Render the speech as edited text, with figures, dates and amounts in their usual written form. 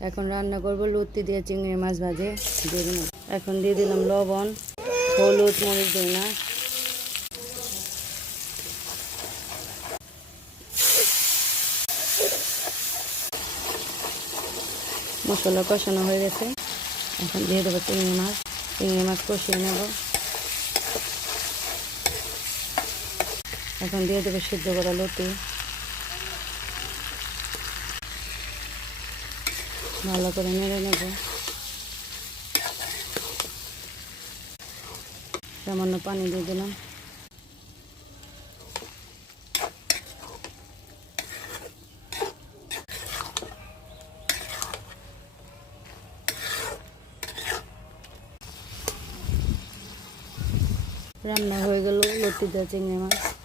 এখন রান্না করব লতি দিয়ে চিংড়ি মাছ ভাজে দিয়ে দিলাম। এখন দিয়ে দিলাম লবণ, হলুদ, মরিচ ধনিয়া। মশলা কষানো হয়ে গেছে, এখন দিয়ে দেবো চিংড়ি মাছ কষিয়ে নেব। এখন দিয়ে দেবো সিদ্ধ করা লতি, ভালো করে নেড়ে নেব। সামান্য পানি দিয়ে দিলাম। রান্না হয়ে গেল লতি দিয়ে চিংড়ি মাছ।